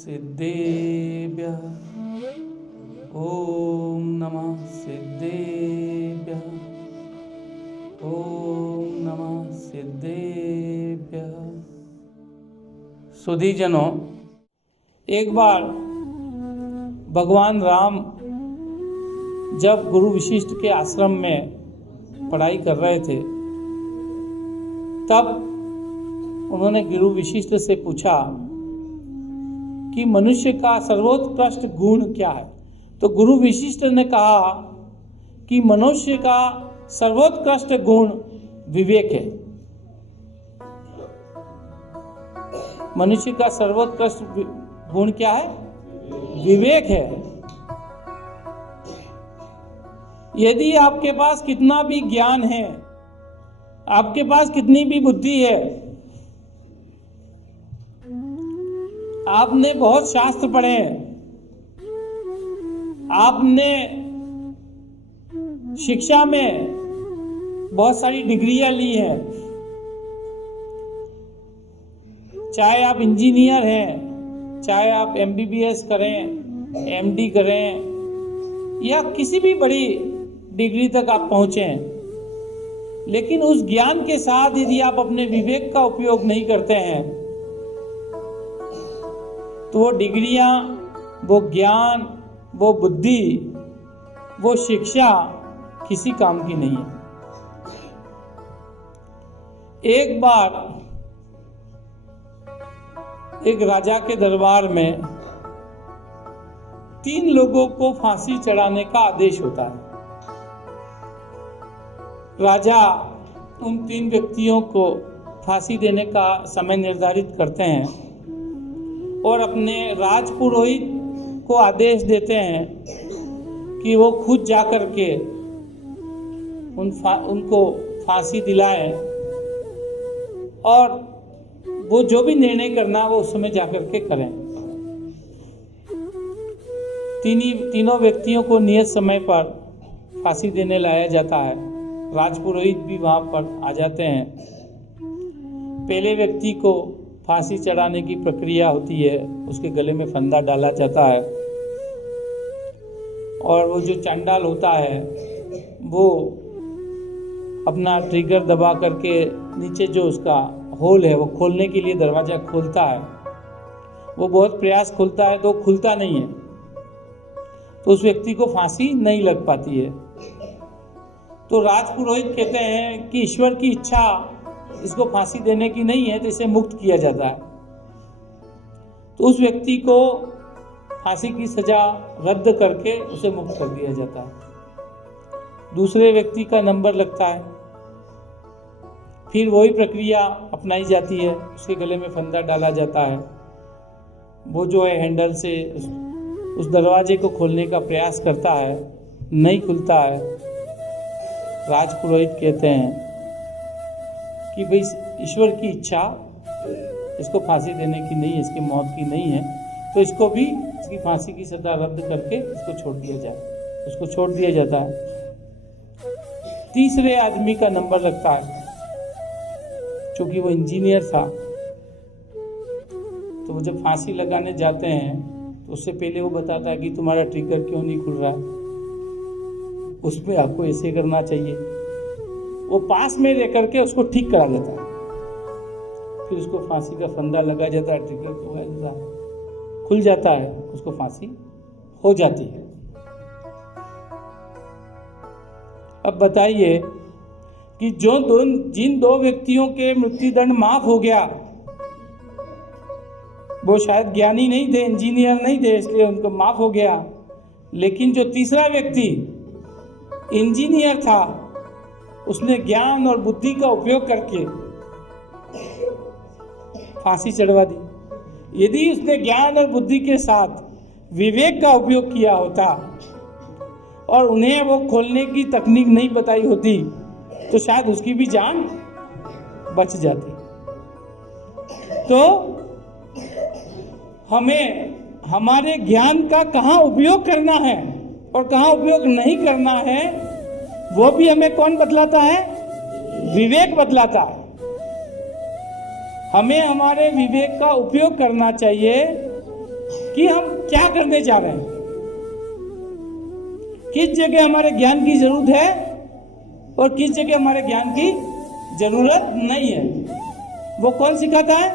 सिद्धेभ्यः। ओम नमः सिद्धेभ्यः। ओम नमः सिद्धेभ्यः। सुधीजनों, एक बार भगवान राम जब गुरु वशिष्ठ के आश्रम में पढ़ाई कर रहे थे, तब उन्होंने गुरु वशिष्ठ से पूछा कि मनुष्य का सर्वोत्कृष्ट गुण क्या है। तो गुरु वशिष्ठ ने कहा कि मनुष्य का सर्वोत्कृष्ट गुण विवेक है। मनुष्य का सर्वोत्कृष्ट गुण क्या है? विवेक है। यदि आपके पास कितना भी ज्ञान है, आपके पास कितनी भी बुद्धि है, आपने बहुत शास्त्र पढ़े हैं, आपने शिक्षा में बहुत सारी डिग्रियां ली हैं, चाहे आप इंजीनियर हैं, चाहे आप एमबीबीएस करें, एमडी करें, या किसी भी बड़ी डिग्री तक आप पहुंचे हैं, लेकिन उस ज्ञान के साथ यदि आप अपने विवेक का उपयोग नहीं करते हैं, तो वो डिग्रियां, वो ज्ञान, वो बुद्धि, वो शिक्षा किसी काम की नहीं है। एक बार एक राजा के दरबार में 3 लोगों को फांसी चढ़ाने का आदेश होता है। राजा उन 3 व्यक्तियों को फांसी देने का समय निर्धारित करते हैं और अपने राजपुरोहित को आदेश देते हैं कि वो खुद जाकर के उनको फांसी दिलाएं और वो जो भी निर्णय करना वो उस समय जाकर के करें। तीनों व्यक्तियों को नियत समय पर फांसी देने लाया जाता है। राजपुरोहित भी वहां पर आ जाते हैं। पहले व्यक्ति को फांसी चढ़ाने की प्रक्रिया होती है, उसके गले में फंदा डाला जाता है और वो जो चांडाल होता है वो अपना ट्रिगर दबा करके नीचे जो उसका होल है वो खोलने के लिए दरवाजा खोलता है। वो बहुत प्रयास खोलता है तो खुलता नहीं है, तो उस व्यक्ति को फांसी नहीं लग पाती है। तो राजपुरोहित कहते हैं कि ईश्वर की इच्छा इसको फांसी देने की नहीं है, तो इसे मुक्त किया जाता है। तो उस व्यक्ति को फांसी की सजा रद्द करके उसे मुक्त कर दिया जाता है। दूसरे व्यक्ति का नंबर लगता है, फिर वही प्रक्रिया अपनाई जाती है। उसके गले में फंदा डाला जाता है, वो जो है हैंडल से उस दरवाजे को खोलने का प्रयास करता है, नहीं खुलता है। राजपुरोहित कहते हैं कि भाई ईश्वर की इच्छा इसको फांसी देने की नहीं है, इसकी मौत की नहीं है, तो इसको भी इसकी फांसी की सजा रद्द करके इसको छोड़ दिया जाए। उसको छोड़ दिया जाता है। तीसरे आदमी का नंबर लगता है, क्योंकि वो इंजीनियर था। तो वो जब फांसी लगाने जाते हैं तो उससे पहले वो बताता है कि तुम्हारा ट्रिगर क्यों नहीं खुल रहा, उसमें आपको ऐसे करना चाहिए। वो पास में रह करके उसको ठीक करा देता है। फिर उसको फांसी का फंदा लगा जाता है, ट्रिगर खुल जाता है, उसको फांसी हो जाती है। अब बताइए कि जिन 2 व्यक्तियों के मृत्युदंड माफ हो गया, वो शायद ज्ञानी नहीं थे, इंजीनियर नहीं थे, इसलिए उनको माफ हो गया। लेकिन जो तीसरा व्यक्ति इंजीनियर था, उसने ज्ञान और बुद्धि का उपयोग करके फांसी चढ़वा दी। यदि उसने ज्ञान और बुद्धि के साथ विवेक का उपयोग किया होता और उन्हें वो खोलने की तकनीक नहीं बताई होती, तो शायद उसकी भी जान बच जाती। तो हमें हमारे ज्ञान का कहाँ उपयोग करना है और कहाँ उपयोग नहीं करना है, वो भी हमें कौन बतलाता है? विवेक बतलाता है। हमें हमारे विवेक का उपयोग करना चाहिए कि हम क्या करने जा रहे हैं, किस जगह हमारे ज्ञान की जरूरत है और किस जगह हमारे ज्ञान की जरूरत नहीं है। वो कौन सिखाता है?